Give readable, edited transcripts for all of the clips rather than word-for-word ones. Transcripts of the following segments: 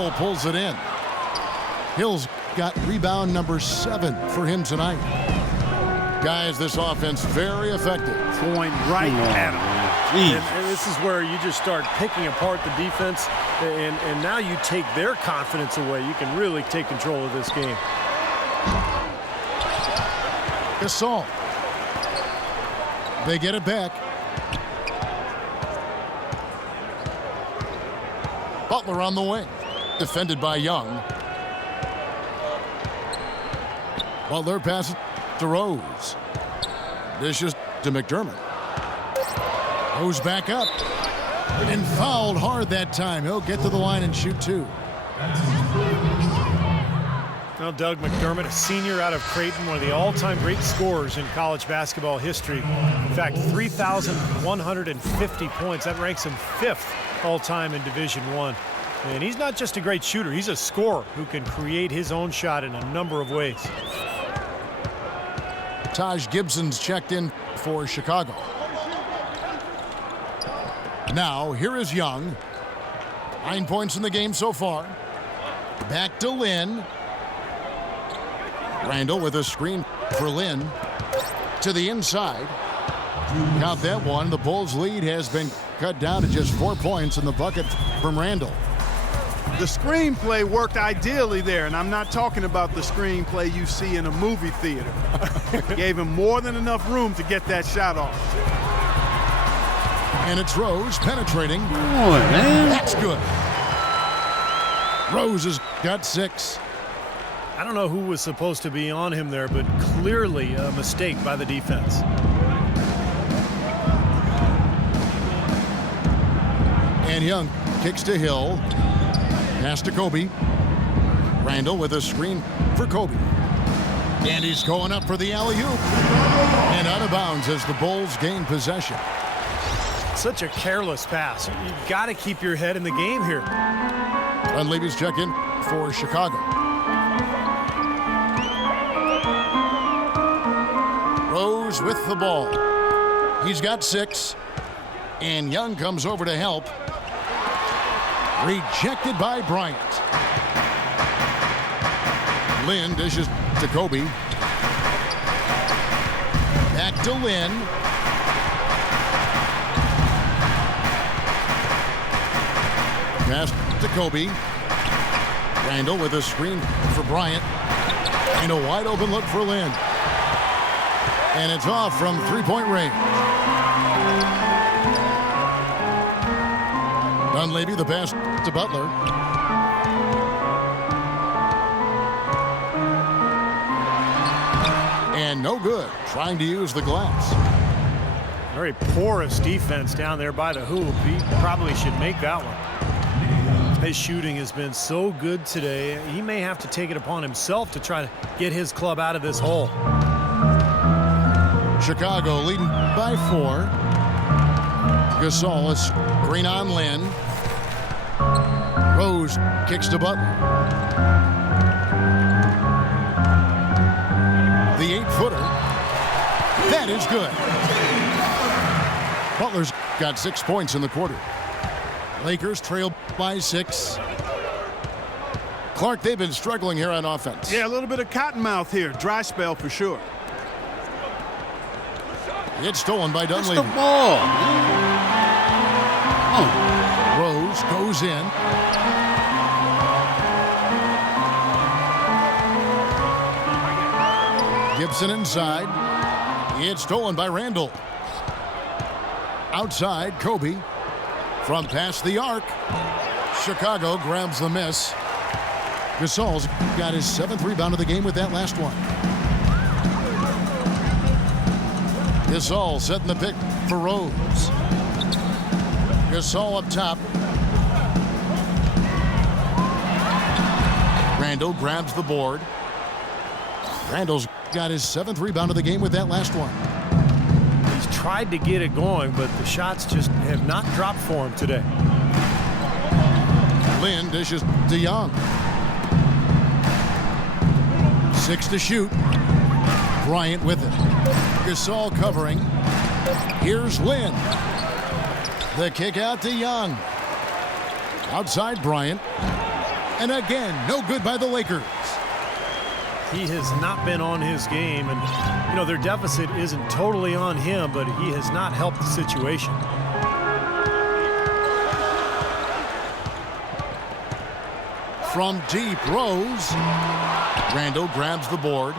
Hill pulls it in. Hill's got rebound number 7 for him tonight. Guys, this offense very effective. Going right at him. And this is where you just start picking apart the defense, and now you take their confidence away. You can really take control of this game. Gasol. They get it back. Butler on the wing. Defended by Young. Butler passes to Rose. Dishes to McDermott. Rose back up. And fouled hard that time. He'll get to the line and shoot 2. Now Doug McDermott, a senior out of Creighton, one of the all-time great scorers in college basketball history. In fact, 3,150 points. That ranks him 5th all-time in Division I. And he's not just a great shooter. He's a scorer who can create his own shot in a number of ways. Taj Gibson's checked in for Chicago. Now, here is Young. 9 points in the game so far. Back to Lynn. Randall with a screen for Lynn. To the inside. Count that one. The Bulls' lead has been cut down to just 4 points in the bucket from Randall. The screenplay worked ideally there, and I'm not talking about the screenplay you see in a movie theater. Gave him more than enough room to get that shot off. And it's Rose penetrating. Boy, man. That's good. Rose has got 6. I don't know who was supposed to be on him there, but clearly a mistake by the defense. And Young kicks to Hill. Pass to Kobe. Randall with a screen for Kobe. And he's going up for the alley-oop. And out of bounds as the Bulls gain possession. Such a careless pass. You've got to keep your head in the game here. Dunleavy's check in for Chicago. Rose with the ball. He's got 6. And Young comes over to help. Rejected by Bryant. Lynn dishes to Kobe. Back to Lynn. Pass to Kobe. Randall with a screen for Bryant. And a wide open look for Lynn. And it's off from 3-point range. Dunleavy, the pass to Butler. And no good, trying to use the glass. Very porous defense down there by the hoop. He probably should make that one. His shooting has been so good today, he may have to take it upon himself to try to get his club out of this hole. Chicago leading by 4. Gasol is screen on Lynn. Rose kicks to Butler. The 8-footer. That is good. Butler's got 6 points in the quarter. Lakers trail by 6. Clark, they've been struggling here on offense. Yeah, a little bit of cottonmouth here. Dry spell for sure. It's stolen by That's Dunleavy. the ball. Oh. Rose goes in. Gibson inside. It's stolen by Randall. Outside, Kobe. From past the arc. Chicago grabs the miss. Gasol's got his 7th rebound of the game with that last one. Gasol setting the pick for Rose. Gasol up top. Randall grabs the board. Randall's got his 7th rebound of the game with that last one. He's tried to get it going, but the shots just have not dropped for him today. Lynn dishes to Young. 6 to shoot. Bryant with it. Gasol covering. Here's Lynn. The kick out to Young. Outside Bryant. And again, no good by the Lakers. He has not been on his game, and you know their deficit isn't totally on him, but he has not helped the situation. From deep, Rose. Randall grabs the board.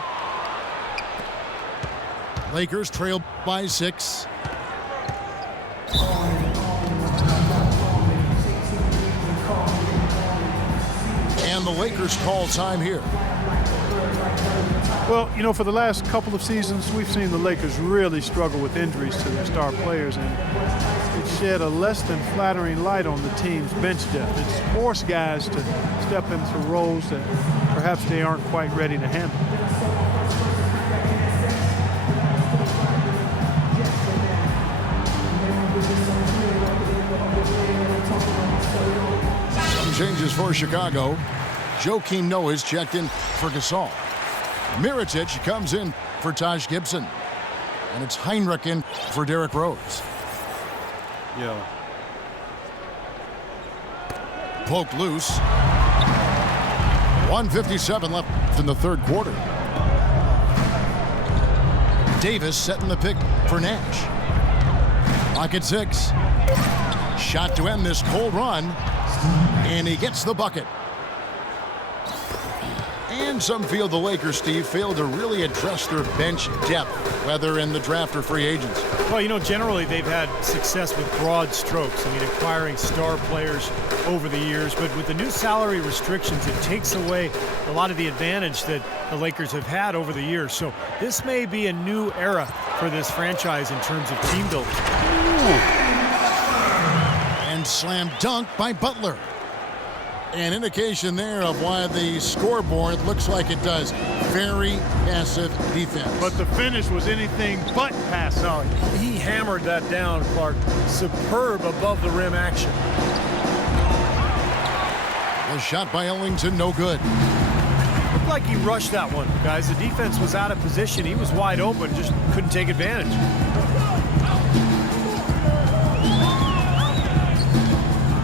Lakers trail by 6. And the Lakers call time here. Well, you know, for the last couple of seasons, we've seen the Lakers really struggle with injuries to their star players, and it shed a less than flattering light on the team's bench depth. It's forced guys to step into roles that perhaps they aren't quite ready to handle. Some changes for Chicago. Joakim Noah is checked in for Gasol. Mirotic comes in for Taj Gibson. And it's Heinrich in for Derrick Rose. Yeah. Poked loose. 1:57 left in the third quarter. Davis setting the pick for Nash. Clock at 6. Shot to end this cold run. And he gets the bucket. And some feel the Lakers, Steve, failed to really address their bench depth, whether in the draft or free agents. Well, you know, generally they've had success with broad strokes. I mean, acquiring star players over the years. But with the new salary restrictions, it takes away a lot of the advantage that the Lakers have had over the years. So this may be a new era for this franchise in terms of team building. And slam dunk by Butler. An indication there of why the scoreboard looks like it does. Very passive defense. But the finish was anything but passive. No, he hammered that down, Clark. Superb above the rim action. The shot by Ellington, no good. Looked like he rushed that one, guys. The defense was out of position. He was wide open, just couldn't take advantage.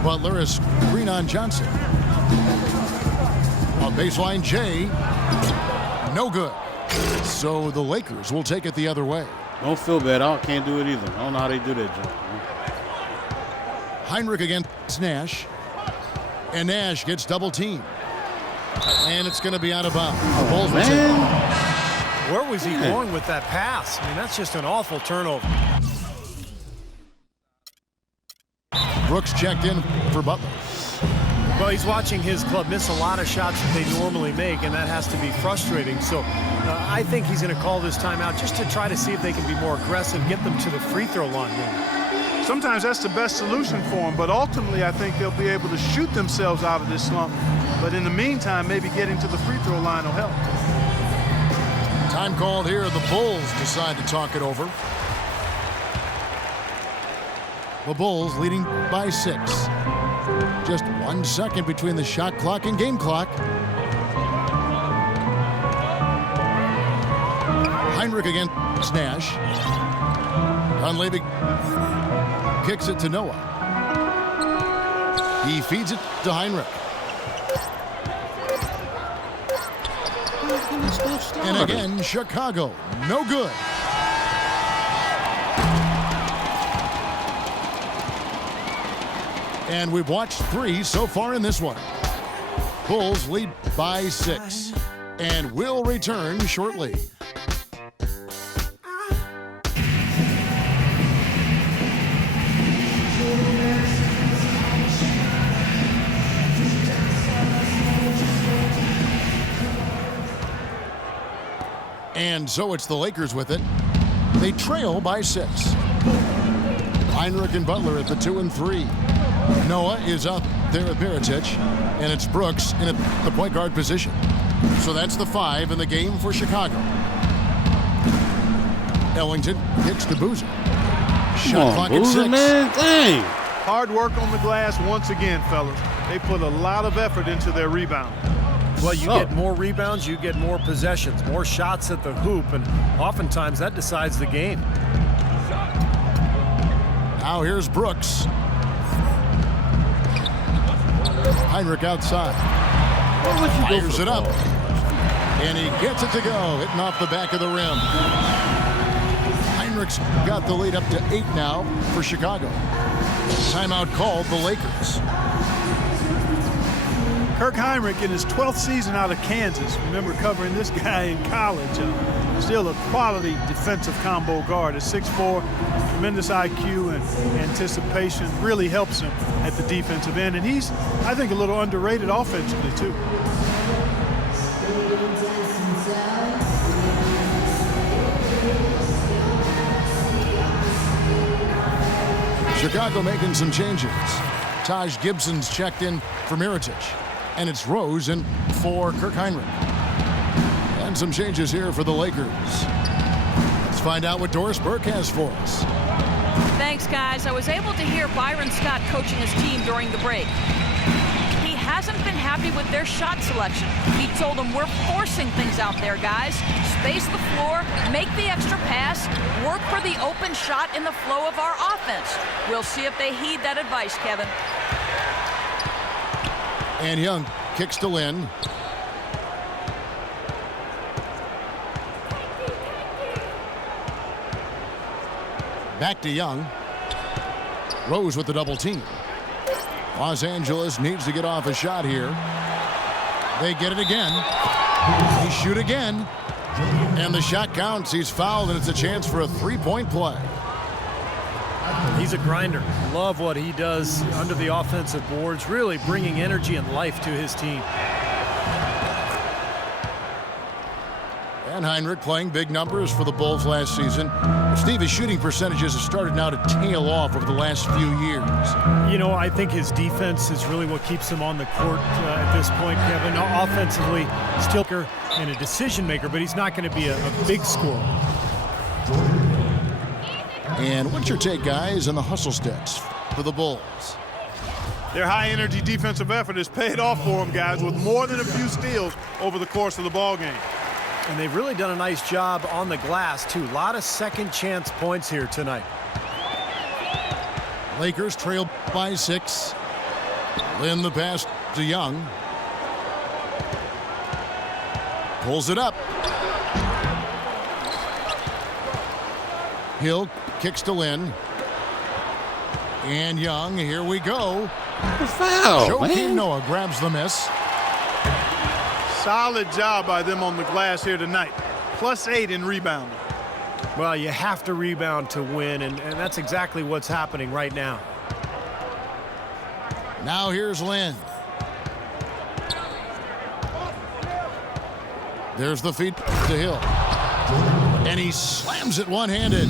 Butler is screen on Johnson. On baseline, Jay. No good. So the Lakers will take it the other way. Don't feel bad. I can't do it either. I don't know how they do that, Joe. Heinrich against Nash. And Nash gets double teamed. And it's going to be out of bounds. The Bulls will take it. Where was he going with that pass? I mean, that's just an awful turnover. Brooks checked in for Butler. Well, he's watching his club miss a lot of shots that they normally make, and that has to be frustrating. So I think he's going to call this timeout just to try to see if they can be more aggressive, get them to the free throw line. Sometimes that's the best solution for them, but ultimately I think they'll be able to shoot themselves out of this slump. But in the meantime, maybe getting to the free throw line will help. Time called here. The Bulls decide to talk it over. The Bulls leading by 6. Just 1 second between the shot clock and game clock. Heinrich against Nash. Dunleavy kicks it to Noah. He feeds it to Heinrich. And again, Chicago. No good. And we've watched 3 so far in this one. Bulls lead by 6. And will return shortly. And so it's the Lakers with it. They trail by 6. Heinrich and Butler at the 2 and 3. Noah is out there with Mirotic, and it's Brooks in the point guard position. So that's the 5 in the game for Chicago. Ellington kicks to Boozer. Shot clock at 6. Man, dang. Hard work on the glass once again, fellas. They put a lot of effort into their rebound. Well, you get more rebounds, you get more possessions, more shots at the hoop, and oftentimes that decides the game. Now here's Brooks. Heinrich outside. What would you go Fires for it the up. ball? And he gets it to go, hitting off the back of the rim. Heinrich's got the lead up to 8 now for Chicago. Timeout called the Lakers. Kirk Hinrich in his 12th season out of Kansas. Remember covering this guy in college. Still a quality defensive combo guard. At 6'4", tremendous IQ and anticipation. Really helps him at the defensive end. And he's, I think, a little underrated offensively, too. Chicago making some changes. Taj Gibson's checked in for Mirotic. And it's Rose in for Kirk Hinrich. And some changes here for the Lakers. Let's find out what Doris Burke has for us. Thanks, guys. I was able to hear Byron Scott coaching his team during the break. He hasn't been happy with their shot selection. He told them, we're forcing things out there, guys. Space the floor, make the extra pass, work for the open shot in the flow of our offense. We'll see if they heed that advice, Kevin. And Young kicks to Lynn. Back to Young. Rose with the double team. Los Angeles needs to get off a shot here. They get it again. He shoot again. And the shot counts. He's fouled, and it's a chance for a three-point play. He's a grinder. Love what he does under the offensive boards, really bringing energy and life to his team. And Hinrich playing big numbers for the Bulls last season. Steve, his shooting percentages have started now to tail off over the last few years. You know, I think his defense is really what keeps him on the court at this point, Kevin. Offensively, still and a decision maker, but he's not going to be a big scorer. And what's your take, guys, on the hustle stats for the Bulls? Their high-energy defensive effort has paid off for them, guys, with more than a few steals over the course of the ball game. And they've really done a nice job on the glass, too. A lot of second chance points here tonight. Lakers trail by 6. Lynn the pass to Young. Pulls it up. Hill kicks to Lynn. And Young, here we go. The foul, Joakim man. Noah grabs the miss. Solid job by them on the glass here tonight. +8 in rebounding. Well, you have to rebound to win, and that's exactly what's happening right now. Now here's Lynn. There's the feed to Hill. And he slams it one-handed.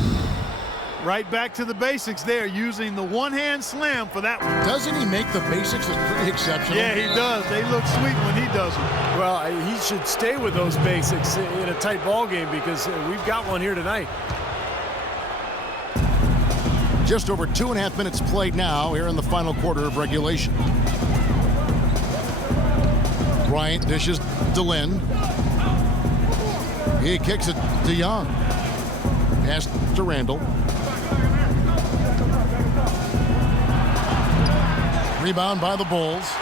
Right back to the basics there, using the one-hand slam for that one. Doesn't he make the basics look pretty exceptional? Yeah, he does. They look sweet when he does them. Well, he should stay with those basics in a tight ball game because we've got one here tonight. Just over 2.5 minutes played now here in the final quarter of regulation. Bryant dishes to Lynn. He kicks it to Young. Pass to Randall. Rebound by the Bulls.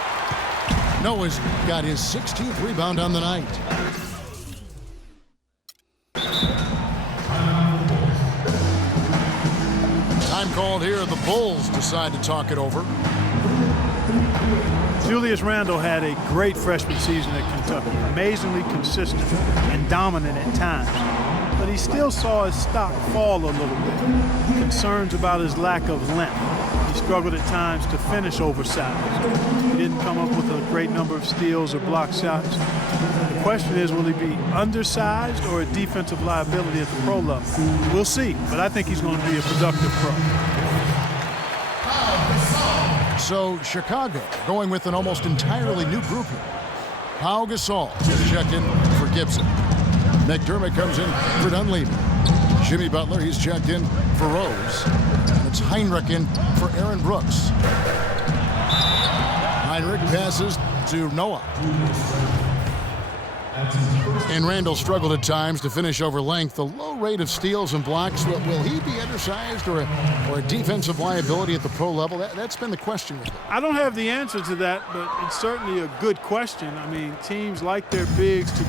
Noah's got his 16th rebound on the night. Time called here. The Bulls decide to talk it over. Julius Randle had a great freshman season at Kentucky. Amazingly consistent and dominant at times. But he still saw his stock fall a little bit. Concerns about his lack of length. He struggled at times to finish oversized. He didn't come up with a great number of steals or block shots. The question is, will he be undersized or a defensive liability at the pro level? We'll see, but I think he's going to be a productive pro. So Chicago going with an almost entirely new group here. Pau Gasol is checked in for Gibson. McDermott comes in for Dunleavy. Jimmy Butler, he's checked in for Rose. And it's Hinrich in for Aaron Brooks. Hinrich passes to Noah. And Randall struggled at times to finish over length. The low rate of steals and blocks, will he be undersized or a defensive liability at the pro level? That's been the question with him. I don't have the answer to that, but it's certainly a good question. I mean, teams like their bigs to